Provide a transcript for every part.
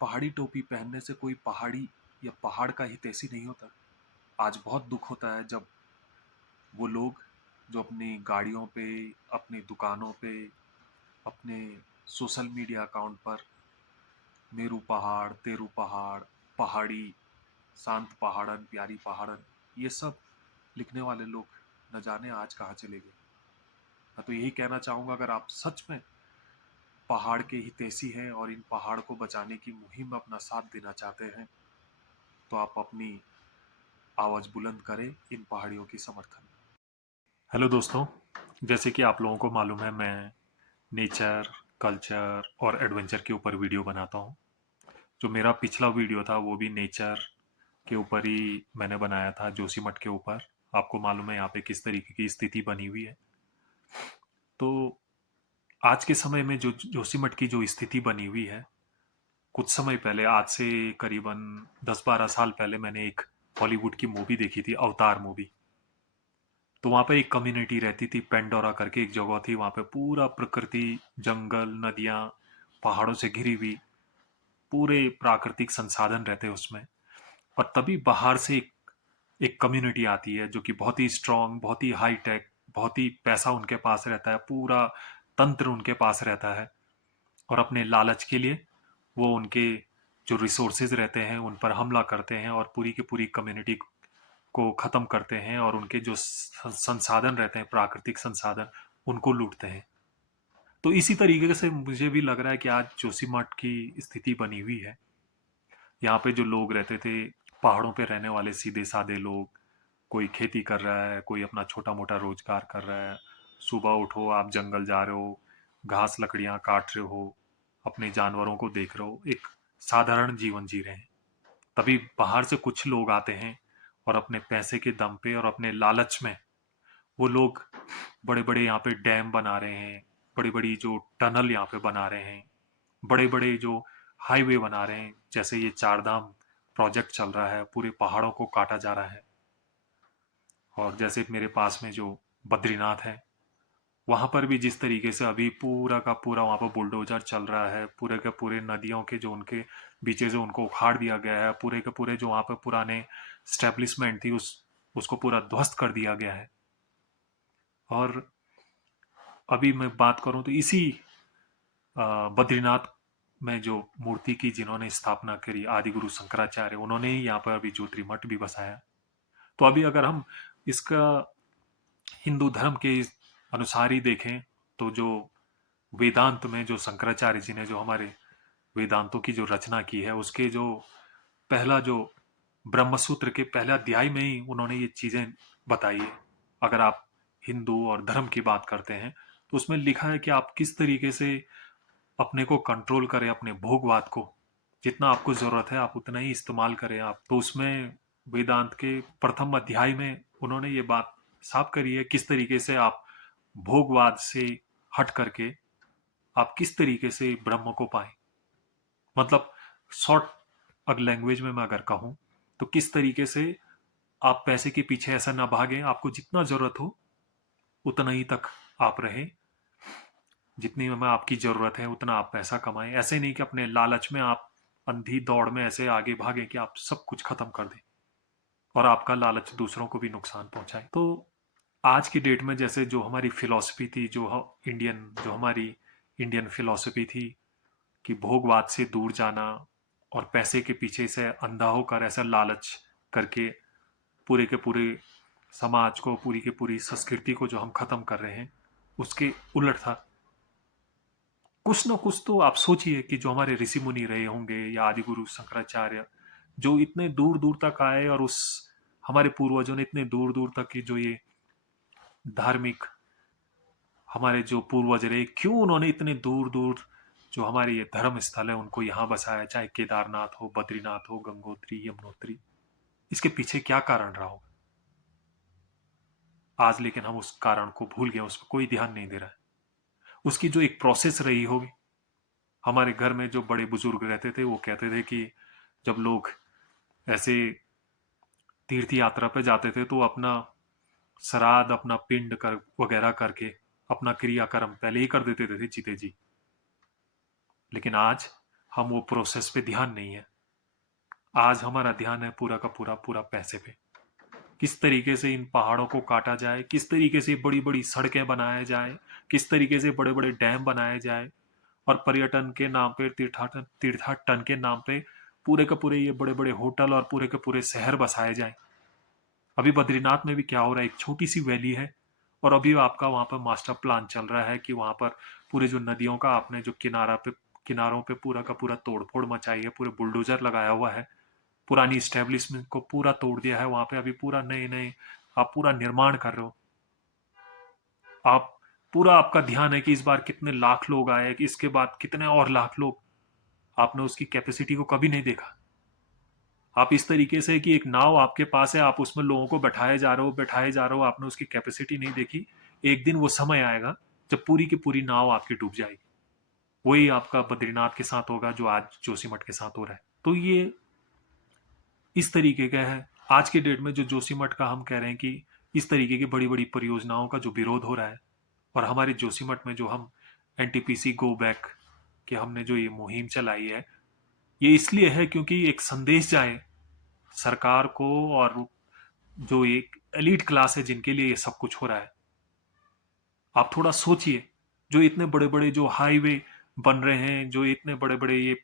पहाड़ी टोपी पहनने से कोई पहाड़ी या पहाड़ का हितैषी नहीं होता। आज बहुत दुख होता है जब वो लोग जो अपनी गाड़ियों पे, अपनी दुकानों पे, अपने सोशल मीडिया अकाउंट पर मेरू पहाड़, तेरू पहाड़, पहाड़ी, शांत पहाड़न, प्यारी पहाड़न, ये सब लिखने वाले लोग न जाने आज कहाँ चले गए। मैं तो यही कहना चाहूँगा, अगर आप सच में पहाड़ के हितैषी हैं और इन पहाड़ को बचाने की मुहिम में अपना साथ देना चाहते हैं, तो आप अपनी आवाज़ बुलंद करें इन पहाड़ियों की समर्थन में। हेलो दोस्तों, जैसे कि आप लोगों को मालूम है, मैं नेचर, कल्चर और एडवेंचर के ऊपर वीडियो बनाता हूँ। जो मेरा पिछला वीडियो था वो भी नेचर के ऊपर ही मैंने बनाया था, जोशीमठ के ऊपर। आपको मालूम है यहाँ पे किस तरीके की स्थिति बनी हुई है। तो आज के समय में जो जोशीमठ की जो स्थिति बनी हुई है, कुछ समय पहले, आज से करीबन 10-12 साल पहले, मैंने एक हॉलीवुड की मूवी देखी थी, अवतार मूवी। तो वहाँ पे एक कम्युनिटी रहती थी, पेंडोरा करके एक जगह थी। वहाँ पे पूरा प्रकृति, जंगल, नदियाँ, पहाड़ों से घिरी हुई, पूरे प्राकृतिक संसाधन रहते हैं उसमें। और तभी बाहर से एक कम्युनिटी आती है जो कि बहुत ही स्ट्रांग, बहुत ही हाई टेक, बहुत ही पैसा उनके पास रहता है, पूरा तंत्र उनके पास रहता है। और अपने लालच के लिए वो उनके जो रिसोर्सेज रहते हैं उन पर हमला करते हैं और पूरी की पूरी कम्युनिटी को खत्म करते हैं, और उनके जो संसाधन रहते हैं, प्राकृतिक संसाधन, उनको लूटते हैं। तो इसी तरीके से मुझे भी लग रहा है कि आज जोशीमठ की स्थिति बनी हुई है। यहाँ पे जो लोग रहते थे, पहाड़ों पे रहने वाले सीधे साधे लोग, कोई खेती कर रहा है, कोई अपना छोटा मोटा रोजगार कर रहा है। सुबह उठो, आप जंगल जा रहे हो, घास लकड़ियां काट रहे हो, अपने जानवरों को देख रहे हो, एक साधारण जीवन जी रहे हैं। तभी बाहर से कुछ लोग आते हैं और अपने पैसे के दम पे और अपने लालच में वो लोग बड़े बड़े यहाँ पे डैम बना रहे हैं, बड़ी बड़ी जो टनल यहाँ पे बना रहे हैं, बड़े बड़े जो हाईवे बना रहे हैं। जैसे ये चार धाम प्रोजेक्ट चल रहा है, पूरे पहाड़ों को काटा जा रहा है। और जैसे मेरे पास में जो बद्रीनाथ है, वहां पर भी जिस तरीके से अभी पूरा का पूरा वहां पर बुलडोजर चल रहा है, पूरे के पूरे नदियों के जो उनके बीचे से उनको उखाड़ दिया गया है, पूरे के पूरे जो वहां पर पुराने स्टेब्लिशमेंट थी उसको पूरा ध्वस्त कर दिया गया है। और अभी मैं बात करूं तो इसी बद्रीनाथ में जो मूर्ति की जिन्होंने स्थापना करी, आदि गुरु शंकराचार्य, उन्होंने ही यहाँ पर अभी ज्योतिर्मठ भी बसाया। तो अभी अगर हम इसका हिंदू धर्म के अनुसार ही देखें, तो जो वेदांत में जो शंकराचार्य जी ने जो हमारे वेदांतों की जो रचना की है, उसके जो पहला जो ब्रह्मसूत्र के पहला अध्याय में ही उन्होंने ये चीजें बताई है। अगर आप हिंदू और धर्म की बात करते हैं तो उसमें लिखा है कि आप किस तरीके से अपने को कंट्रोल करें, अपने भोगवाद को। जितना आपको जरूरत है आप उतना ही इस्तेमाल करें। आप तो उसमें वेदांत के प्रथम अध्याय में उन्होंने ये बात साफ करी है, किस तरीके से आप भोगवाद से हट करके आप किस तरीके से ब्रह्म को पाए। मतलब शॉर्ट अगर लैंग्वेज में मैं अगर कहूँ, तो किस तरीके से आप पैसे के पीछे ऐसा ना भागें, आपको जितना जरूरत हो उतना ही तक आप रहें, जितनी में आपकी जरूरत है उतना आप पैसा कमाएं। ऐसे नहीं कि अपने लालच में आप अंधी दौड़ में ऐसे आगे भागें कि आप सब कुछ खत्म कर दें और आपका लालच दूसरों को भी नुकसान पहुंचाए। तो आज की डेट में जैसे जो हमारी फिलॉसफी थी, जो हमारी इंडियन फिलॉसफी थी कि भोगवाद से दूर जाना और पैसे के पीछे से अंधा होकर ऐसा लालच करके पूरे के पूरे समाज को, पूरी की पूरी संस्कृति को जो हम खत्म कर रहे हैं, उसके उलट था। कुछ ना कुछ तो आप सोचिए कि जो हमारे ऋषि मुनि रहे होंगे या आदि गुरु शंकराचार्य, जो इतने दूर दूर तक आए, और उस हमारे पूर्वजों ने इतने दूर दूर तक की जो ये धार्मिक हमारे जो पूर्वज रहे, क्यों उन्होंने इतने दूर दूर जो हमारे ये धर्म स्थल है उनको यहाँ बसाया, चाहे केदारनाथ हो, बद्रीनाथ हो, गंगोत्री, यमुनोत्री। इसके पीछे क्या कारण रहा होगा आज, लेकिन हम उस कारण को भूल गए, उस पर कोई ध्यान नहीं दे रहा है। उसकी जो एक प्रोसेस रही होगी, हमारे घर में जो बड़े बुजुर्ग रहते थे वो कहते थे कि जब लोग ऐसे तीर्थ यात्रा पे जाते थे तो अपना श्राद्ध, अपना पिंड कर वगैरह करके अपना क्रियाकर्म पहले ही कर देते थे जीते जी। लेकिन आज हम वो प्रोसेस पे ध्यान नहीं है। आज हमारा ध्यान है पूरा का पूरा पूरा पैसे पे। किस तरीके से इन पहाड़ों को काटा जाए, किस तरीके से बड़ी बड़ी सड़कें बनाए जाए, किस तरीके से बड़े बड़े डैम बनाए जाए, और पर्यटन के नाम पे, तीर्थाटन तीर्थाटन के नाम पे पूरे के पूरे ये बड़े बड़े होटल और पूरे के पूरे शहर बसाए जाए। अभी बद्रीनाथ में भी क्या हो रहा है, एक छोटी सी वैली है और अभी आपका वहां पर मास्टर प्लान चल रहा है कि वहां पर पूरे जो नदियों का आपने जो किनारों पे पूरा का पूरा तोड़फोड़ मचाई है, पूरे बुलडोजर लगाया हुआ है, पुरानी स्टैब्लिशमेंट को पूरा तोड़ दिया है, वहां पे अभी पूरा नए नए आप पूरा निर्माण कर रहे हो। आप पूरा आपका ध्यान है कि इस बार कितने लाख लोग आए, कि इसके बाद कितने और लाख लोग। आपने उसकी कैपेसिटी को कभी नहीं देखा। आप इस तरीके से कि एक नाव आपके पास है, आप उसमें लोगों को बैठाए जा रहे हो, आपने उसकी कैपेसिटी नहीं देखी। एक दिन वो समय आएगा जब पूरी की पूरी नाव आपकी डूब जाएगी। वही आपका बद्रीनाथ के साथ होगा जो आज जोशीमठ के साथ हो रहा है। तो ये इस तरीके का है। आज के डेट में जो जोशीमठ का हम कह रहे हैं कि इस तरीके की बड़ी बड़ी परियोजनाओं का जो विरोध हो रहा है, और हमारे जोशीमठ में जो हम एनटीपीसी गो बैक कि हमने जो ये मुहिम चलाई है, ये इसलिए है क्योंकि एक संदेश जाए सरकार को, और जो एक एलीट क्लास है जिनके लिए ये सब कुछ हो रहा है। आप थोड़ा सोचिए, जो इतने बड़े बड़े जो हाईवे बन रहे हैं, जो इतने बड़े बड़े ये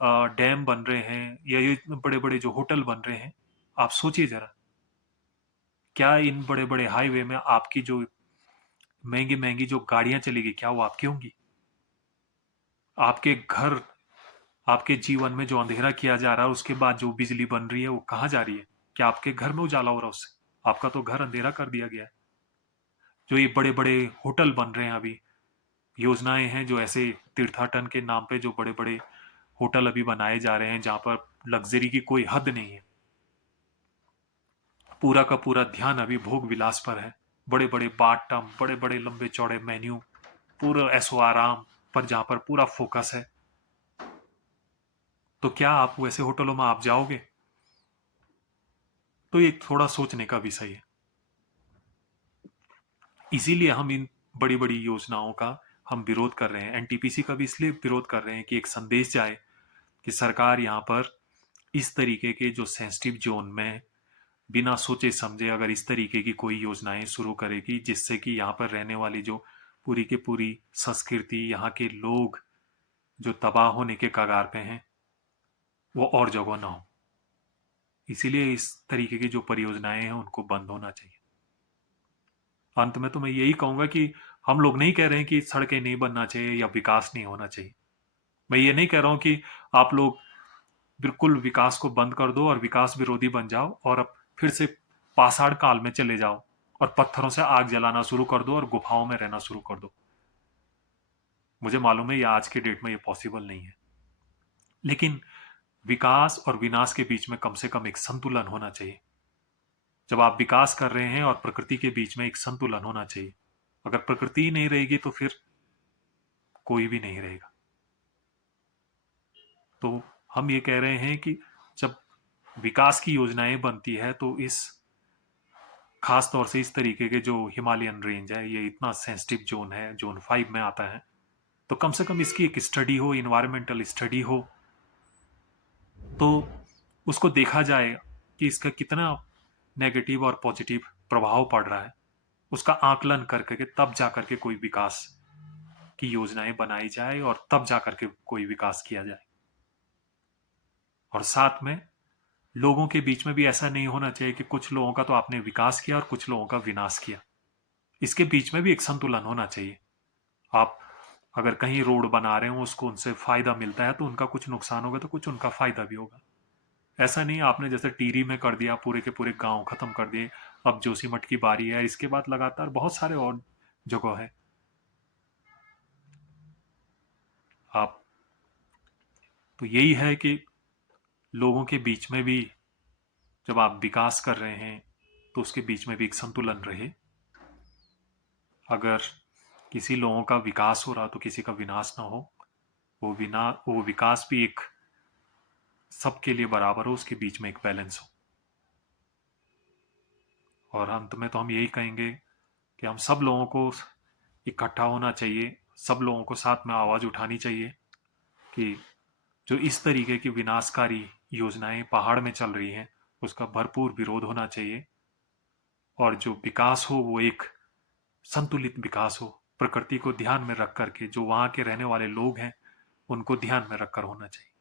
डैम बन रहे हैं, या ये इतने बड़े बड़े जो होटल बन रहे हैं, आप सोचिए जरा, क्या इन बड़े बड़े हाईवे में आपकी जो महंगी महंगी जो गाड़ियां चलेगी, क्या वो आपकी होंगी? आपके घर, आपके जीवन में जो अंधेरा किया जा रहा है, उसके बाद जो बिजली बन रही है वो कहाँ जा रही है? क्या आपके घर में उजाला हो रहा है उससे? आपका तो घर अंधेरा कर दिया गया है। जो ये बड़े बड़े होटल बन रहे हैं अभी, योजनाएं हैं जो ऐसे तीर्थाटन के नाम पे जो बड़े बड़े होटल अभी बनाए जा रहे हैं, जहां पर लग्जरी की कोई हद नहीं है। पूरा का पूरा ध्यान अभी भोग विलास पर है। बड़े बड़े बाटम, बड़े बड़े लंबे चौड़े मेन्यू, पूरा ऐसो आराम पर, जहां पर पूरा फोकस है। तो क्या आप वैसे होटलों में आप जाओगे? तो ये थोड़ा सोचने का विषय है। इसीलिए हम इन बड़ी बड़ी योजनाओं का हम विरोध कर रहे हैं। एनटीपीसी का भी इसलिए विरोध कर रहे हैं कि एक संदेश जाए कि सरकार यहाँ पर इस तरीके के जो सेंसिटिव जोन में बिना सोचे समझे अगर इस तरीके की कोई योजनाएं शुरू करेगी, जिससे कि यहाँ पर रहने वाली जो पूरी की पूरी संस्कृति, यहाँ के लोग जो तबाह होने के कगार पे हैं, वो और जगह ना हो। इसीलिए इस तरीके की जो परियोजनाएं हैं उनको बंद होना चाहिए। अंत में तो मैं यही कहूंगा कि हम लोग नहीं कह रहे हैं कि सड़कें नहीं बनना चाहिए या विकास नहीं होना चाहिए। मैं ये नहीं कह रहा हूं कि आप लोग बिल्कुल विकास को बंद कर दो और विकास विरोधी बन जाओ और अब फिर से पाषाण काल में चले जाओ और पत्थरों से आग जलाना शुरू कर दो और गुफाओं में रहना शुरू कर दो। मुझे मालूम है ये आज के डेट में ये पॉसिबल नहीं है, लेकिन विकास और विनाश के बीच में कम से कम एक संतुलन होना चाहिए। जब आप विकास कर रहे हैं और प्रकृति के बीच में एक संतुलन होना चाहिए। अगर प्रकृति ही नहीं रहेगी तो फिर कोई भी नहीं रहेगा। तो हम ये कह रहे हैं कि जब विकास की योजनाएं बनती है तो इस खास तौर से इस तरीके के जो हिमालयन रेंज है, ये इतना सेंसिटिव जोन है, जोन 5 में आता है, तो कम से कम इसकी एक स्टडी हो, इन्वायरमेंटल स्टडी हो, तो उसको देखा जाए कि इसका कितना नेगेटिव और पॉजिटिव प्रभाव पड़ रहा है। उसका आकलन करके तब जा करके कोई विकास की योजनाएं बनाई जाए और तब जा करके कोई विकास किया जाए। और साथ में लोगों के बीच में भी ऐसा नहीं होना चाहिए कि कुछ लोगों का तो आपने विकास किया और कुछ लोगों का विनाश किया। इसके बीच में भी एक संतुलन होना चाहिए। आप अगर कहीं रोड बना रहे हो, उसको उनसे फायदा मिलता है तो उनका कुछ नुकसान होगा तो कुछ उनका फायदा भी होगा। ऐसा नहीं आपने जैसे टीरी में कर दिया, पूरे के पूरे गांव खत्म कर दिए। अब जोशीमठ की बारी है, इसके बाद लगातार बहुत सारे और जगह है। आप तो यही है कि लोगों के बीच में भी जब आप विकास कर रहे हैं तो उसके बीच में भी एक संतुलन रहे। अगर किसी लोगों का विकास हो रहा तो किसी का विनाश ना हो। वो विकास भी एक सबके लिए बराबर हो, उसके बीच में एक बैलेंस हो। और अंत में तो हम यही कहेंगे कि हम सब लोगों को इकट्ठा होना चाहिए, सब लोगों को साथ में आवाज़ उठानी चाहिए कि जो इस तरीके की विनाशकारी योजनाएं पहाड़ में चल रही हैं उसका भरपूर विरोध होना चाहिए। और जो विकास हो वो एक संतुलित विकास हो, प्रकृति को ध्यान में रख करके, जो वहाँ के रहने वाले लोग हैं उनको ध्यान में रखकर होना चाहिए।